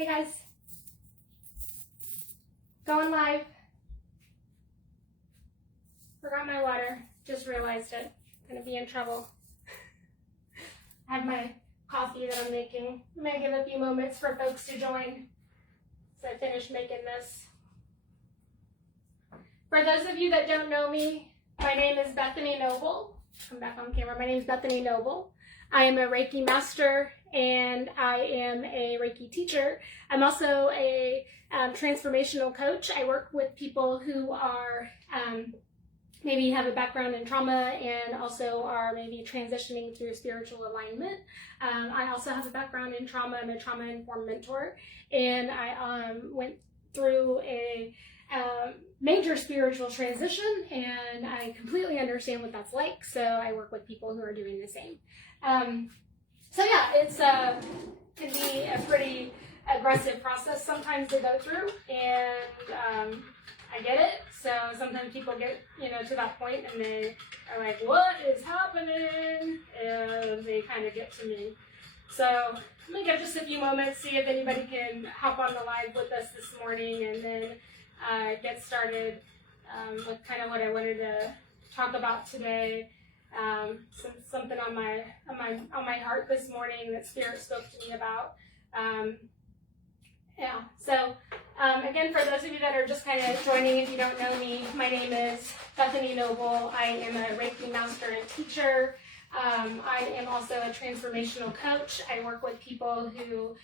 Hey guys, going live. Forgot my water, just realized it. Gonna be in trouble. I have my coffee that I'm making. I'm gonna give a few moments for folks to join so I finish making this. For those of you that don't know me, my name is Bethany Noble. Come back on camera. My name is Bethany Noble. I am a Reiki master and I am a Reiki teacher. I'm also a transformational coach. I work with people who are maybe have a background in trauma and also are maybe transitioning through spiritual alignment. I also have a background in trauma. I'm a trauma-informed mentor, and I went through a major spiritual transition, and I completely understand what that's like, so I work with people who are doing the same. So yeah, it's can be a pretty aggressive process sometimes to go through, and I get it. So sometimes people get, to that point and they are like, what is happening? And they kind of get to me. So I'm gonna give just a few moments, see if anybody can hop on the live with us this morning, and then get started with kind of what I wanted to talk about today. Something on my heart this morning that Spirit spoke to me about. So again, for those of you that are just kind of joining, if you don't know me, my name is Bethany Noble. I am a Reiki master and teacher. I am also a transformational coach. I work with people who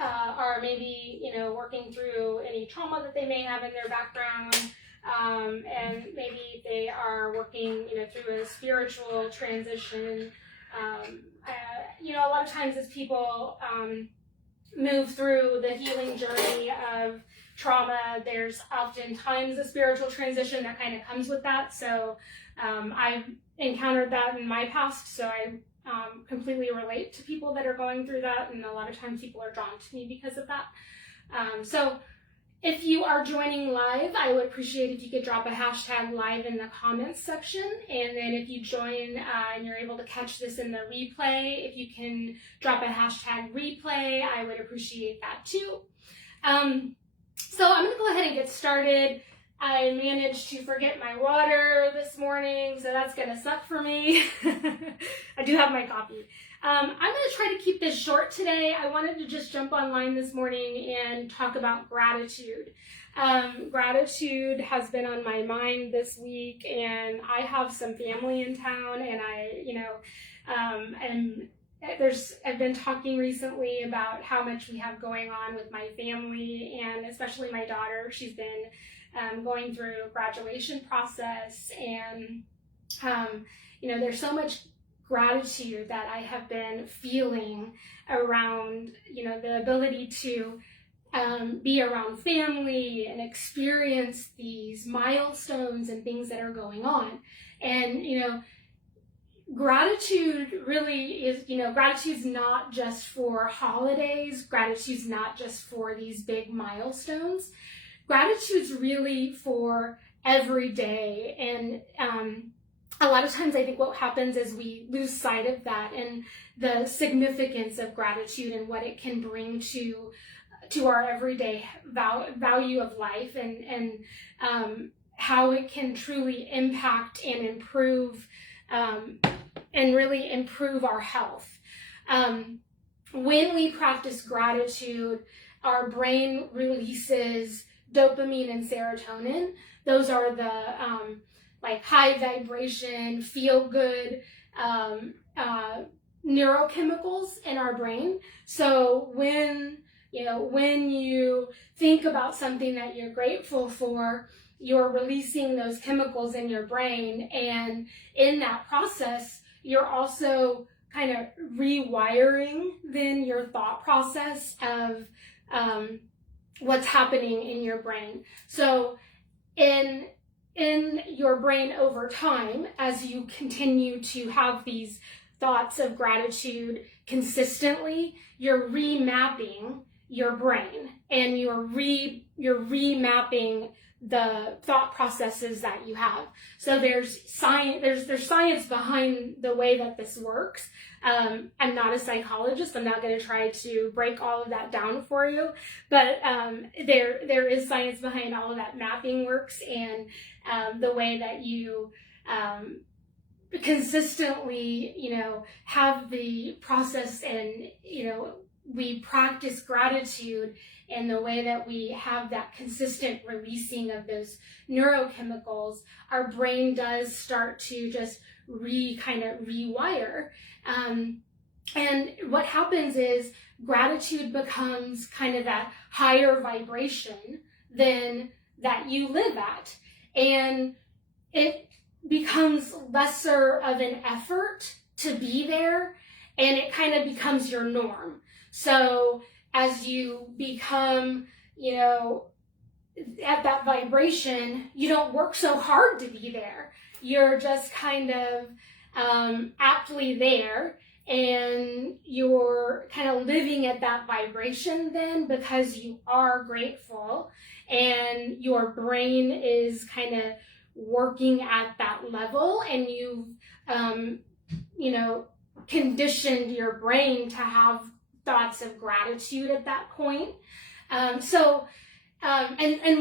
are maybe, working through any trauma that they may have in their background. And maybe they are working, through a spiritual transition. A lot of times as people move through the healing journey of trauma, there's oftentimes a spiritual transition that kind of comes with that. So I've encountered that in my past, so I completely relate to people that are going through that, and a lot of times people are drawn to me because of that. So if you are joining live, I would appreciate if you could drop a hashtag live in the comments section. And then if you join and you're able to catch this in the replay, if you can drop a hashtag replay, I would appreciate that too. So I'm going to go ahead and get started. I managed to forget my water this morning, so that's going to suck for me. I do have my coffee. I'm going to try to keep this short today. I wanted to just jump online this morning and talk about gratitude. Gratitude has been on my mind this week, and I have some family in town, and I've been talking recently about how much we have going on with my family, and especially my daughter. She's been going through a graduation process, and there's so much gratitude that I have been feeling around, the ability to be around family and experience these milestones and things that are going on. And, gratitude really is, gratitude's not just for holidays. Gratitude's not just for these big milestones. Gratitude's really for every day. And, a lot of times I think what happens is we lose sight of that and the significance of gratitude and what it can bring to our everyday value of life, and how it can truly impact and improve and really improve our health. When we practice gratitude, our brain releases dopamine and serotonin. Those are the high vibration, feel good neurochemicals in our brain. So when you think about something that you're grateful for, you're releasing those chemicals in your brain, and in that process, you're also kind of rewiring then your thought process of what's happening in your brain. So in your brain over time, as you continue to have these thoughts of gratitude consistently, you're remapping your brain, and you're remapping the thought processes that you have. So there's science behind the way that this works. I'm not a psychologist. I'm not going to try to break all of that down for you, but there is science behind all of that mapping works, and the way that you consistently, have the process, and we practice gratitude, and the way that we have that consistent releasing of those neurochemicals, our brain does start to just rewire. And what happens is gratitude becomes kind of that higher vibration than that you live at. And it becomes lesser of an effort to be there, and it kind of becomes your norm. So as you become, at that vibration, you don't work so hard to be there. You're just kind of aptly there, and you're kind of living at that vibration then, because you are grateful, and your brain is kind of working at that level, and you've conditioned your brain to have thoughts of gratitude at that point. And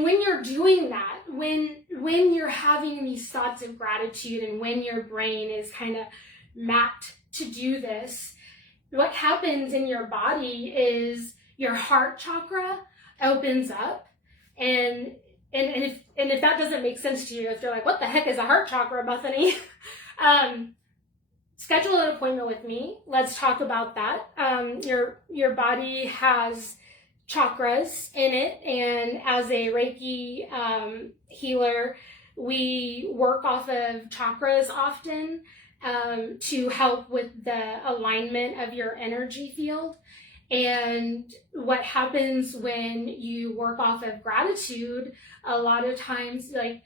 when you're doing that, when you're having these thoughts of gratitude, and when your brain is kind of mapped to do this, what happens in your body is your heart chakra opens up, and if that doesn't make sense to you, if you're like, what the heck is a heart chakra, Bethany? Schedule an appointment with me. Let's talk about that. Your body has chakras in it, and as a Reiki healer, we work off of chakras often to help with the alignment of your energy field. And what happens when you work off of gratitude, a lot of times, like,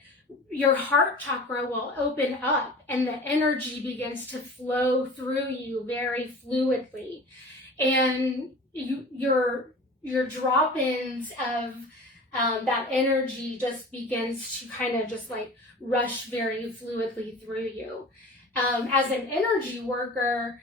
your heart chakra will open up, and the energy begins to flow through you very fluidly. And your drop-ins of that energy just begins to kind of just like rush very fluidly through you. As an energy worker,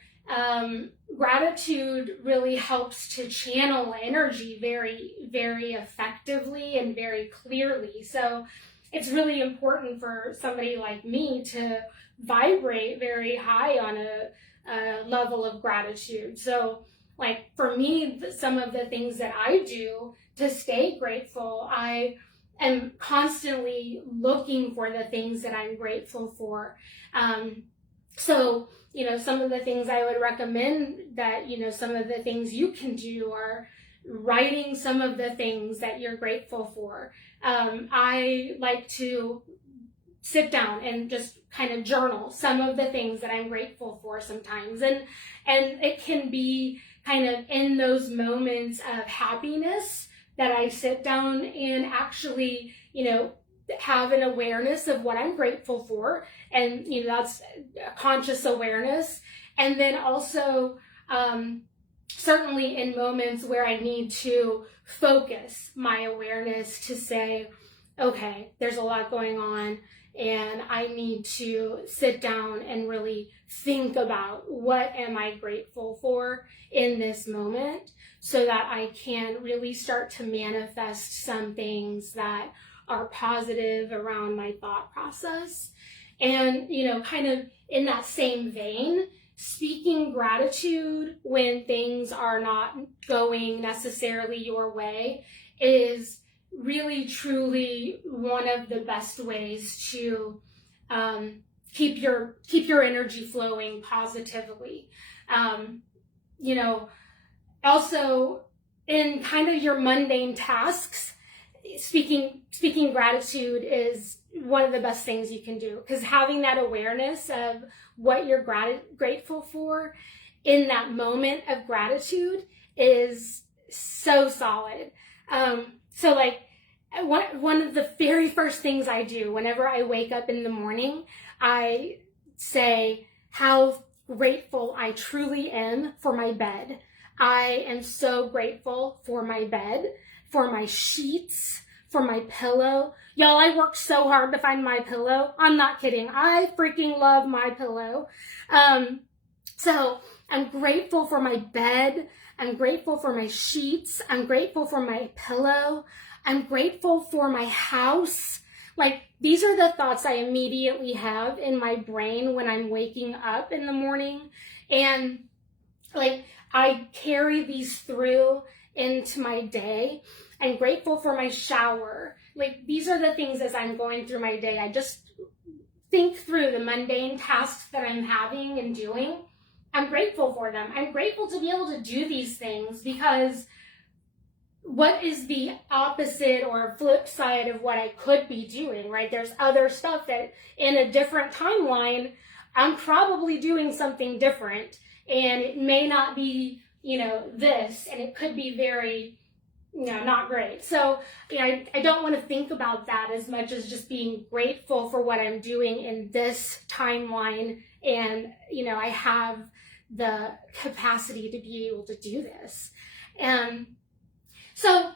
gratitude really helps to channel energy very, very effectively and very clearly. So it's really important for somebody like me to vibrate very high on a level of gratitude. So, like, for me, some of the things that I do to stay grateful, I am constantly looking for the things that I'm grateful for. So, some of the things I would recommend that, some of the things you can do are writing some of the things that you're grateful for. I like to sit down and just kind of journal some of the things that I'm grateful for sometimes. And it can be kind of in those moments of happiness that I sit down and actually, have an awareness of what I'm grateful for. And, that's a conscious awareness. And then also, certainly in moments where I need to focus my awareness to say, okay, there's a lot going on, and I need to sit down and really think about what am I grateful for in this moment, so that I can really start to manifest some things that are positive around my thought process. And, kind of in that same vein, speaking gratitude when things are not going necessarily your way is really, truly one of the best ways to keep your energy flowing positively. Also in kind of your mundane tasks, speaking gratitude is one of the best things you can do, because having that awareness of what you're grateful for in that moment of gratitude is so solid. So like one of the very first things I do whenever I wake up in the morning, I say how grateful I truly am for my bed. I am so grateful for my bed, for my sheets, for my pillow. Y'all, I worked so hard to find my pillow. I'm not kidding. I freaking love my pillow. So I'm grateful for my bed. I'm grateful for my sheets. I'm grateful for my pillow. I'm grateful for my house. Like, these are the thoughts I immediately have in my brain when I'm waking up in the morning. And like, I carry these through into my day. I'm grateful for my shower. Like, these are the things as I'm going through my day. I just think through the mundane tasks that I'm having and doing. I'm grateful for them. I'm grateful to be able to do these things, because what is the opposite or flip side of what I could be doing, right? There's other stuff that in a different timeline, I'm probably doing something different, and it may not be, this, and it could be very, not great. So, I don't want to think about that as much as just being grateful for what I'm doing in this timeline. And, I have the capacity to be able to do this. And so,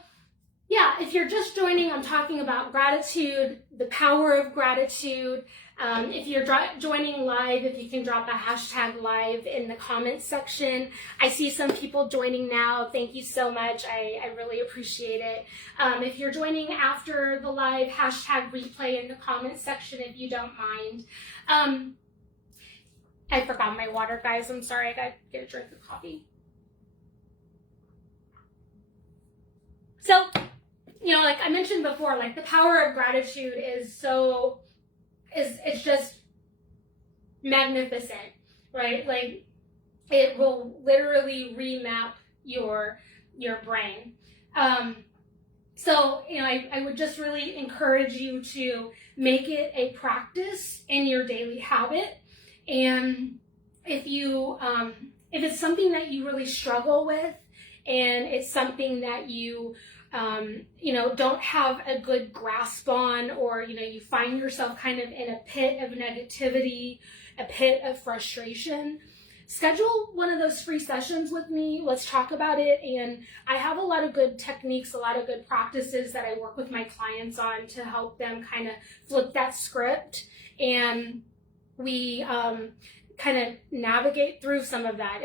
yeah, if you're just joining, I'm talking about gratitude, the power of gratitude. If you're joining live, if you can drop a hashtag live in the comments section. I see some people joining now. Thank you so much. I really appreciate it. If you're joining after the live, hashtag replay in the comments section if you don't mind. I forgot my water, guys. I'm sorry. I got to get a drink of coffee. So, like I mentioned before, like the power of gratitude is it's just magnificent, right? Like, it will literally remap your brain. So, I would just really encourage you to make it a practice in your daily habit. And if it's something that you really struggle with, and it's something that you don't have a good grasp on, or, you find yourself kind of in a pit of negativity, a pit of frustration, schedule one of those free sessions with me. Let's talk about it. And I have a lot of good techniques, a lot of good practices that I work with my clients on to help them kind of flip that script. And we kind of navigate through some of that.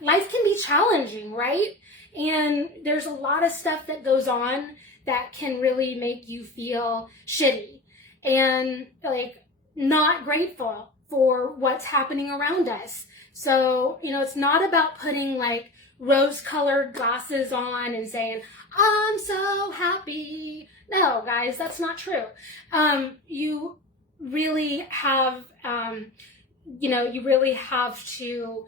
Life can be challenging, right? And there's a lot of stuff that goes on that can really make you feel shitty and like not grateful for what's happening around us. So, it's not about putting like rose-colored glasses on and saying, I'm so happy. No, guys, that's not true. You really have, to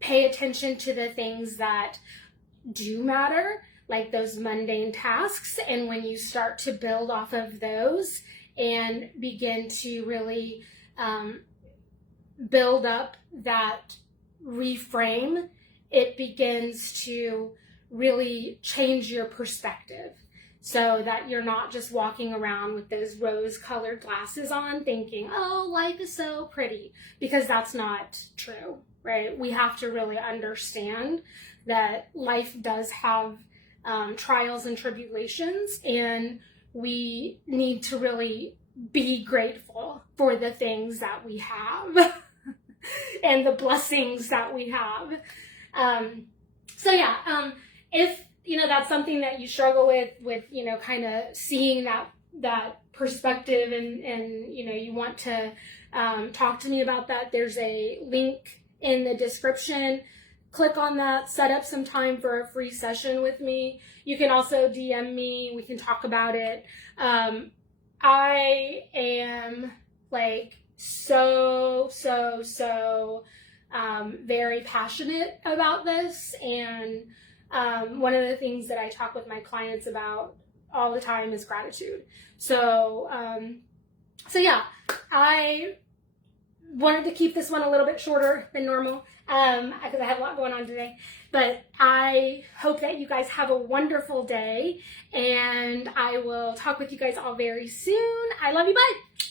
pay attention to the things that do matter, like those mundane tasks. And when you start to build off of those and begin to really build up that reframe, it begins to really change your perspective, so that you're not just walking around with those rose-colored glasses on thinking, oh, life is so pretty, because that's not true, right? We have to really understand that life does have trials and tribulations, and we need to really be grateful for the things that we have and the blessings that we have. If that's something that you struggle with kind of seeing that perspective, and you want to talk to me about that, there's a link in the description. Click on that, set up some time for a free session with me. You can also DM me, we can talk about it. I am like so very passionate about this, and one of the things that I talk with my clients about all the time is gratitude. So yeah, I wanted to keep this one a little bit shorter than normal because I have a lot going on today. But I hope that you guys have a wonderful day, and I will talk with you guys all very soon. I love you. Bye.